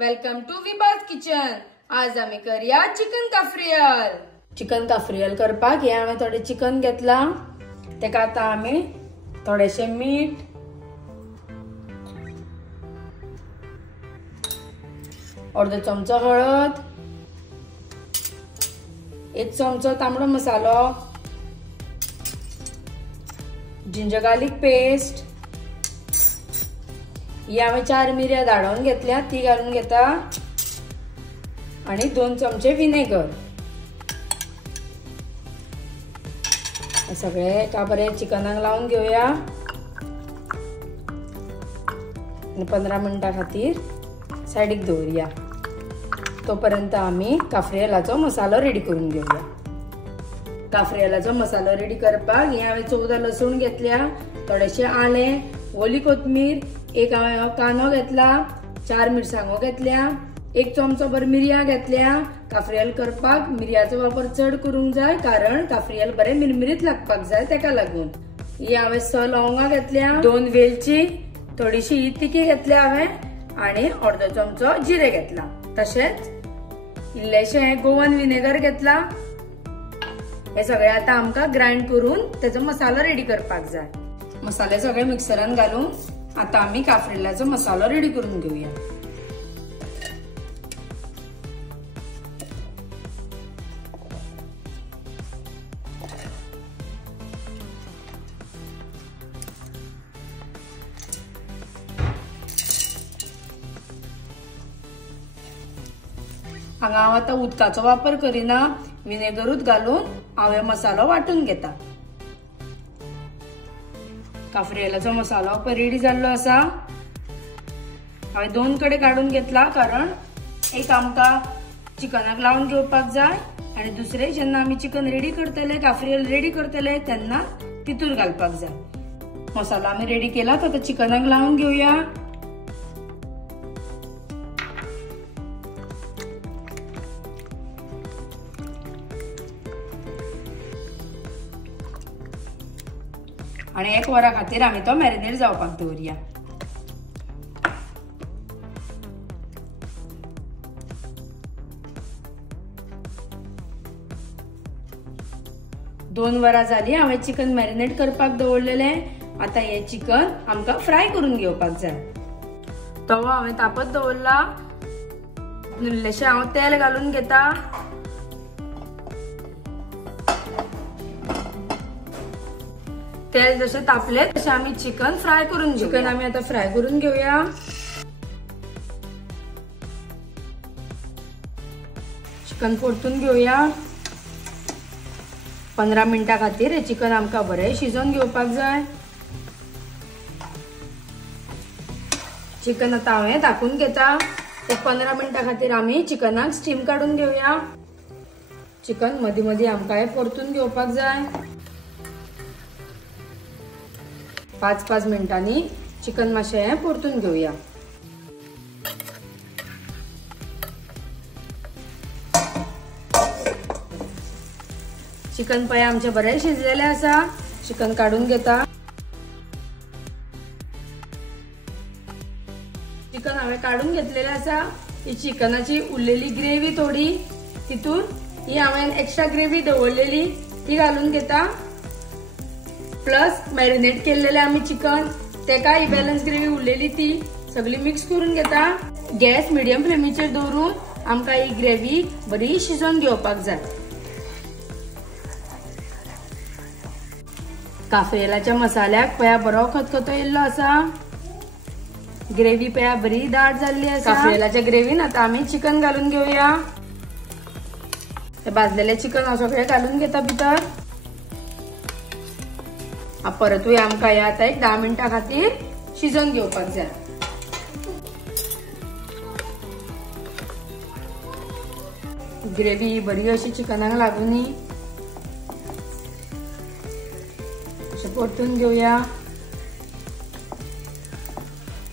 Welcome to Vibhas kitchen. आज आम्ही करूया चिकन काफ्रियल। चिकन काफ्रियल करपाक हे हांवें थोडे चिकन घेतला, तेका आता आम्ही थोडेशे मीठ, अर्धो चमचो हळद, 1 चमचो तांबडो मसालो, जिंजर गार्लिक पेस्ट, ही हांवें 4 मिरयां धाडून घेतल्या ती घालून घेता आणि 2 चमचे विनेगर। हे सगळे एका बरे चिकनाक लावून घेऊया आणि 15 मिनिटां खातीर सायडीक दवरूया। तोपर्यंत आम्ही काफ्रियलाचो मसालो रेडी करून घेऊया। काफ्रियलाचो मसालो रेडी करपाक हे हांवें 14 लसूण घेतल्या, थोडेशे आले, ओली कोथमीर, एक कांदो घेतला, 4 मिरसांगो घेतल्या, 1 चमचो भर मिरयां घेतल्या। काफ्रियल करपाक मिरयाचो वापर चड करूंक जाय कारण काफ्रियल बरे मिरमिरीत लागपाक जाय, तेका लागून। ही हांवें 6 लवंगा घेतल्या, 2 वेलची, थोडीशी तिखी घेतल्या हांवें आणि अर्धो चमचो जिरे घेतला। तशेंच इल्लेशे गोवन विनेगर घेतला। हे सगळे आता आमकां ग्राइंड करून त्याचो मसालो रेडी करपाक जाय। मसाले सगळे मिक्सरान घालून आता आम्ही काफ्रियलाचो मसालो रेडी करून घेऊया। हांगा हांव आता उदकाचो वापर करिना, विनेगरूच घालून हांवें मसालो वाटून घेता। काफ्रियलाचो मसालो रेडी जाल्लो आसा। हांवें 2 कडे काढून घेतला कारण एक आमकां चिकनाक लावून घेवपाक जाय आणि दुसरे जेन्ना आमी चिकन रेडी करतले, काफ्रियल रेडी करतले तेन्ना तितूर घालपाक जाय। मसालो आमी रेडी केला तर चिकनाक लावून घेऊया। आणि 1 वरा खातीर आम्ही तो मॅरिनेट जावपाक दवरूया। दोन वरां जाली हांवें चिकन मॅरिनेट करपाक दवरलेले। आता हे चिकन आमकां फ्राय करून घेवपाक जाय। तवो हांवें तापत दवरला, इल्लेशें हांव तेल घालून घेता। तेल जसे तापले तसे आम्ही चिकन फ्राय करून घेऊ। चिकन आम्ही आता फ्राय करून घेऊया। चिकन परतून घेऊया। 15 मिनिटां खातीर हे चिकन आमकां बरें शिजोवन घेवपाक जाय। चिकन आता हांवें धाकून घेता। 15 मिनिटां खातीर आम्ही चिकनाक स्टीम काढून घेऊया। चिकन मदीं मदीं आमकां हे परतून घेवपाक जाय। 5-5 मिनिटांनी चिकन मातशें हे परतून घेऊया। चिकन पळय आमचे बरें शिजलेले आसा। चिकन काढून घेता। चिकन हांवें काढून घेतलेले आसा। ही चिकनाची उरलेली ग्रेव्ही थोडी तितून ही हांवें एक्स्ट्रा ग्रेव्ही दवरलेली ती घालून घेता। प्लस मॅरिनेट केलेले आम्ही चिकन, तेका ही बॅलन्स ग्रेव्ही उरलेली ती सगळी मिक्स करून घेता। गॅस मिडियम फ्लेमीचेर दवरून आमकां ही ग्रेव्ही बरी शिजोवन घेवपाक जाय। काफ्रियलाच्या मसाल्याक पळया बरो खतखतो येयल्लो आसा। ग्रेव्ही पळया बरी दाट जाल्ली आसा। काफ्रियलाच्या ग्रेव्हीन आता आम्ही चिकन घालून घेऊया। हे भाजलेले चिकन हांव सगळे घालून घेता भितर। परतूय आमकां हे आता 10 मिनिटां खातीर शिजोवन घेवपाक जाय। ग्रेव्ही बरी अशी चिकनाक लागूनी अशें परतून घेवया।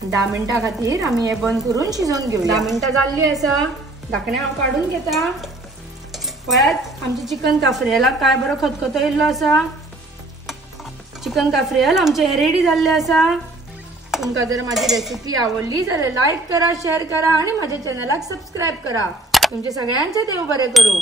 10 मिनिटां खातीर आमी हे बंद करून शिजोवन घेवया। 10 मिनिटां जाल्ली आसा। धाकणें हांव काढून घेता। पळयात आमचे चिकन काफ्रियलाक काय बरो खतखतो येयल्लो आसा। चिकन काफ्रियल आमचे रेडी जाल्ले आसा। तुमका जर माझी रेसिपी आवडली जाल्यार लाईक करा, शेअर करा आणि माझ्या चॅनलाक सबस्क्राईब करा. तुमचे सगळ्यांचे देव बरे करू.